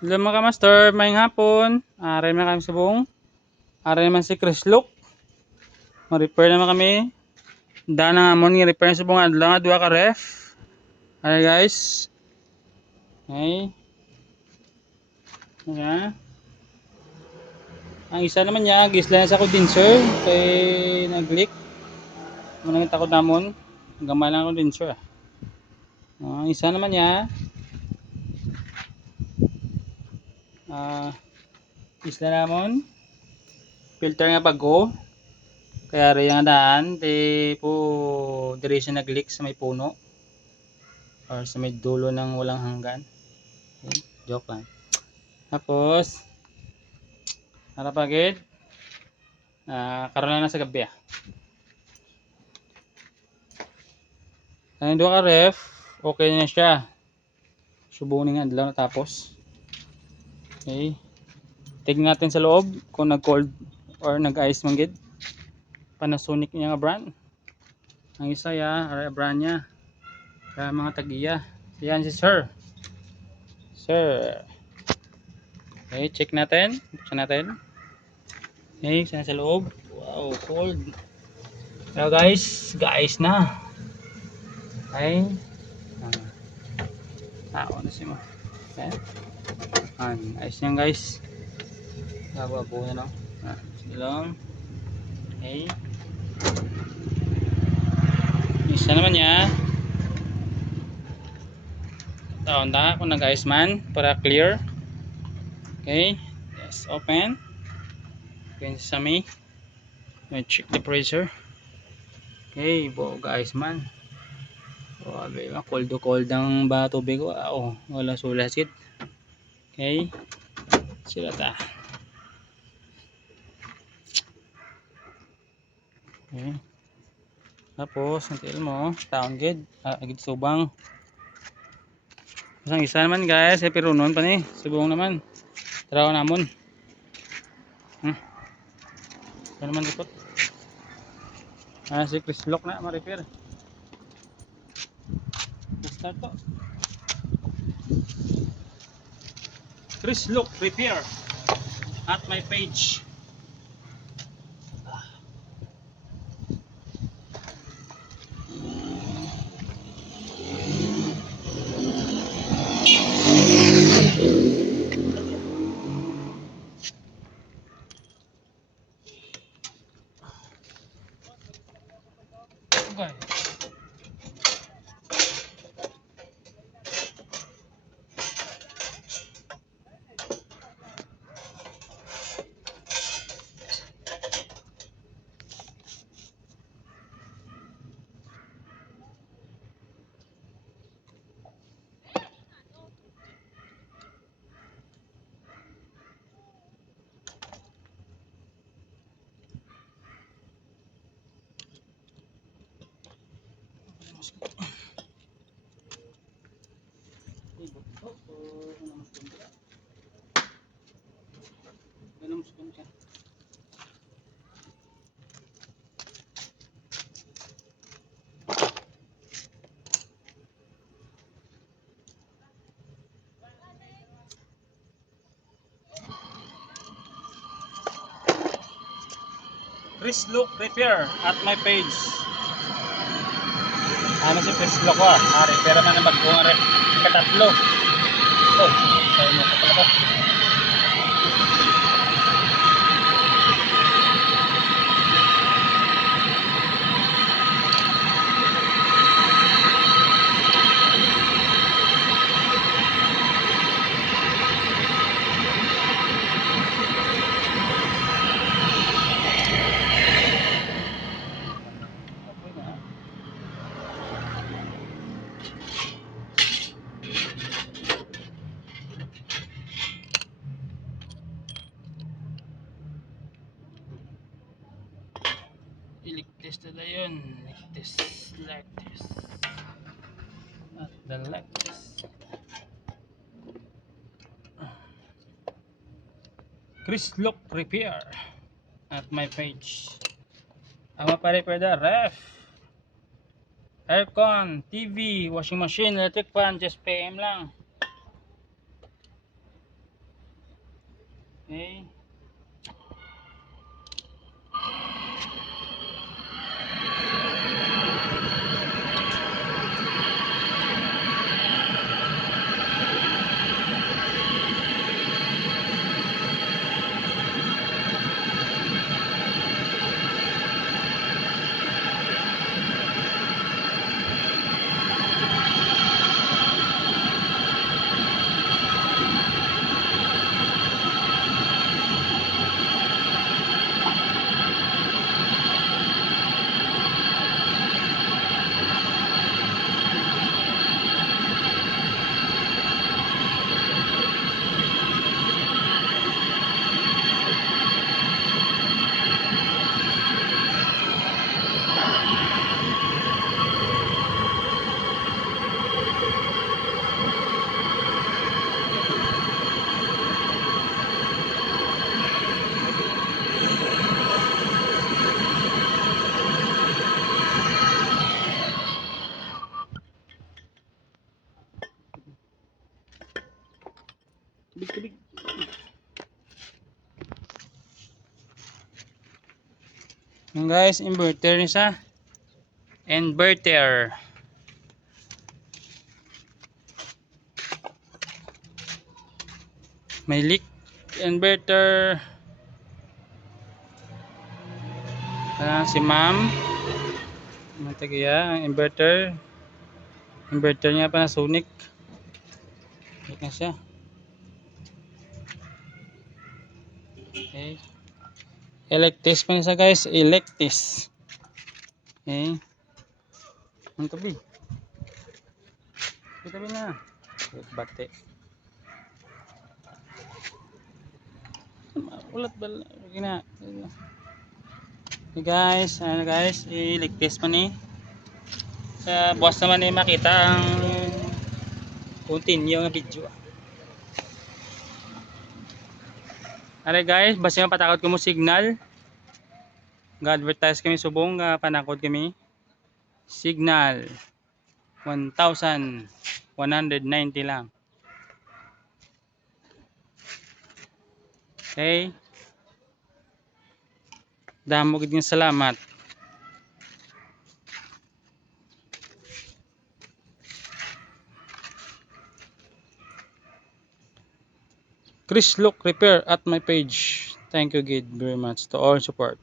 Hello mga master, may hapon. Aray na kami sa buong. Aray naman si Chris Luke. Ma-repair naman kami. Daan na nga mo ni repair sa buong adlaw nga duha ka ref. Aray guys. Okay. Ayan. Ang isa naman niya, gisla na sa condenser. Kay nag-leak. Manangit ako namon. Gamay lang ang condenser. Ang isa naman niya, gisla namon. Filter nga bago. Kaya rin nga daan. Di po dire siya nag-leak sa may puno. Or sa may dulo ng walang hanggan. Okay, joke lang. Tapos harapagid karon na sa gabi ang duha ka ref okay na siya, subunin nga adlaw natapos. Okay, tignan natin sa loob kung nag cold or nag ice man gid. Panasonic niya nga brand, ang isa ya ay brand niya kaya mga tagiya. Yan si sir. Okay, check natin, buksan natin. Okay, sana sa loob. Wow, cold. Pero guys na. Okay. Ano si mo? Okay. Ayos yan guys. Nababo yan o. Sige lang. Okay. Isa naman niya. Taon na kung nag-ayos man para clear. Okay. Yes, open. Okay, sa may. Check the pressure. Okay, buo guys man. Grabe, cold ang ba tubig ko. Wala sulasit. Okay. Sila ta. Okay. Tapos, natil mo, taon gid, agid subang. Isang isa naman guys, pero noon pa ni, subong naman. Taraw namon. Ito naman likot. Si Chris Lock na, ma-repair. Start to. Chris Lock Repair at my page. Okay. Chris Look Repair at my page. Ano si Chris Look ko repair man ang bagong katatlo. Sayo mo ko pala ko. Iligtis na yun. Ligtis. At the ligtis. Chris Look Repair at my page. Ang maparepair da ref, aircon, TV, washing machine, electric fan, just PM lang. Okay. Tubig. Yung guys, inverter niya siya. Inverter. May leak. Inverter. Si ma'am. Matagya ang inverter. Inverter niya Panasonic. Leak na siya. Okay. Electis pa siya guys. Electis. Okay. Ang tabi. Tabi na. Bate. Ulat ba? Gina. Okay guys. Ano guys. Electis pa ni. Sa buwas naman ay makita ang continue nga video. Alright guys. Basta yung patakot ko mo signal. Ga-advertise kami subong. Panakot kami. Signal. 1,190 lang. Okay. Damo gid nga salamat. Chris Look Repair at my page. Thank you very much to all support.